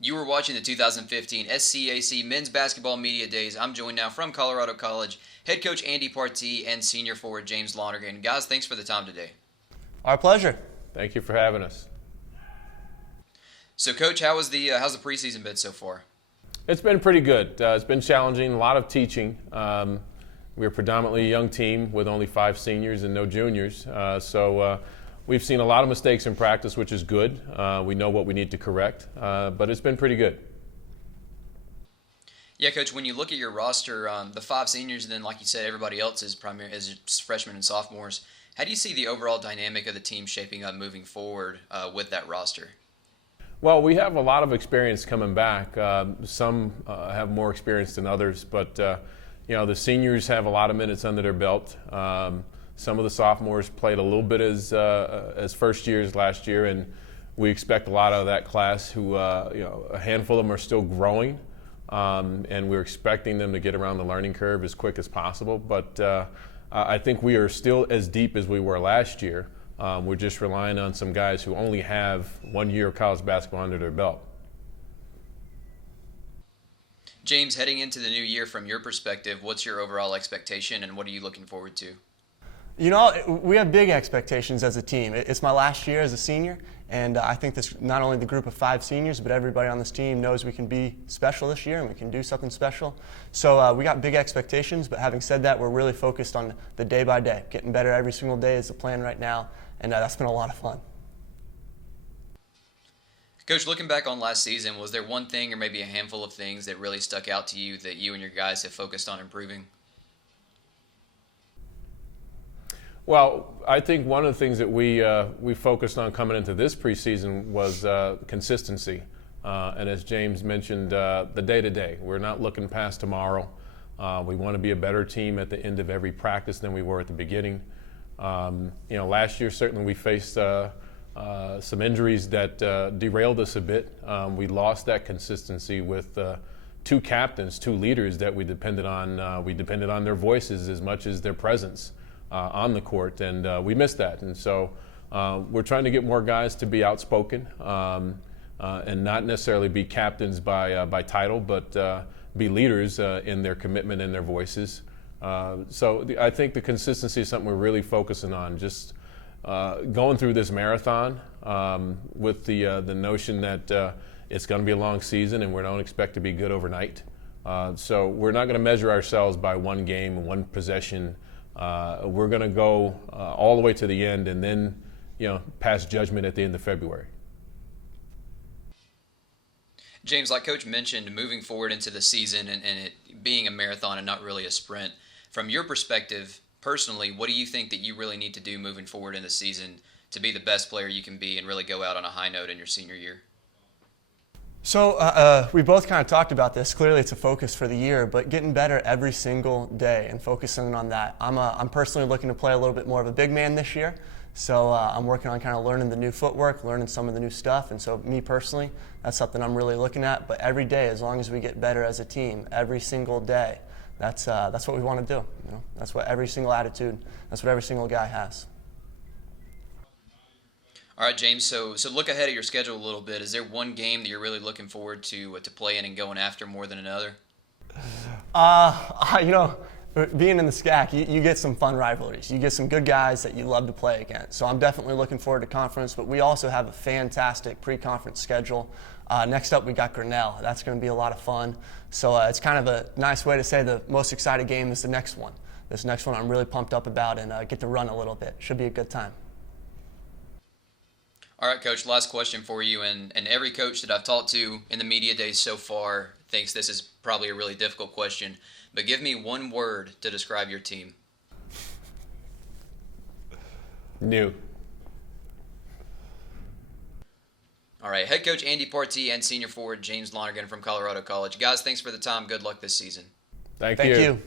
You were watching the 2015 SCAC Men's Basketball Media Days. I'm joined now from Colorado College, head coach Andy Partee and senior forward James Lonergan. Guys, thanks for the time today. Our pleasure. Thank you for having us. So, Coach, how's the preseason been so far? It's been pretty good. It's been challenging, a lot of teaching. We're predominantly a young team with only 5 seniors and no juniors. So we've seen a lot of mistakes in practice, which is good. We know what we need to correct, but it's been pretty good. Yeah, Coach, when you look at your roster, the 5 seniors and then, like you said, everybody else is freshmen and sophomores, how do you see the overall dynamic of the team shaping up moving forward with that roster? Well, we have a lot of experience coming back. Some have more experience than others, but the seniors have a lot of minutes under their belt. Some of the sophomores played a little bit as first years last year, and we expect a lot out of that class. Who a handful of them are still growing, and we're expecting them to get around the learning curve as quick as possible. But I think we are still as deep as we were last year. We're just relying on some guys who only have 1 year of college basketball under their belt. James, heading into the new year from your perspective, what's your overall expectation and what are you looking forward to? You know, we have big expectations as a team. It's my last year as a senior, and I think this not only the group of 5 seniors, but everybody on this team knows we can be special this year and we can do something special. So we got big expectations, but having said that, we're really focused on the day by day. Getting better every single day is the plan right now, and that's been a lot of fun. Coach, looking back on last season, was there one thing or maybe a handful of things that really stuck out to you that you and your guys have focused on improving? Well, I think one of the things that we focused on coming into this preseason was consistency. And as James mentioned, the day-to-day. We're not looking past tomorrow. We want to be a better team at the end of every practice than we were at the beginning. Last year certainly we faced some injuries that derailed us a bit. We lost that consistency with 2 captains, 2 leaders that we depended on. We depended on their voices as much as their presence on the court, and we missed that. And so we're trying to get more guys to be outspoken and not necessarily be captains by title, but be leaders in their commitment and their voices. So I think the consistency is something we're really focusing on, just going through this marathon with the notion that it's going to be a long season and we don't expect to be good overnight. So we're not going to measure ourselves by one game, one possession. We're going to go all the way to the end and then, pass judgment at the end of February. James, like Coach mentioned, moving forward into the season and it being a marathon and not really a sprint, from your perspective, personally, what do you think that you really need to do moving forward in the season to be the best player you can be and really go out on a high note in your senior year? So we both kind of talked about this. Clearly it's a focus for the year, but getting better every single day and focusing on that. I'm personally looking to play a little bit more of a big man this year. So I'm working on kind of learning the new footwork, learning some of the new stuff. And so me personally, that's something I'm really looking at. But every day, as long as we get better as a team, every single day, that's what we want to do. That's what every single attitude, that's what every single guy has. All right, James, so look ahead at your schedule a little bit. Is there one game that you're really looking forward to playing and going after more than another? Being in the SCAC, you get some fun rivalries. You get some good guys that you love to play against. So I'm definitely looking forward to conference, but we also have a fantastic pre-conference schedule. Next up, we got Grinnell. That's going to be a lot of fun. So it's kind of a nice way to say the most exciting game is the next one. This next one I'm really pumped up about and get to run a little bit. Should be a good time. All right, Coach, last question for you. And every coach that I've talked to in the media days so far thinks this is probably a really difficult question. But give me one word to describe your team. New. All right, head coach Andy Partee and senior forward James Lonergan from Colorado College. Guys, thanks for the time. Good luck this season. Thank you.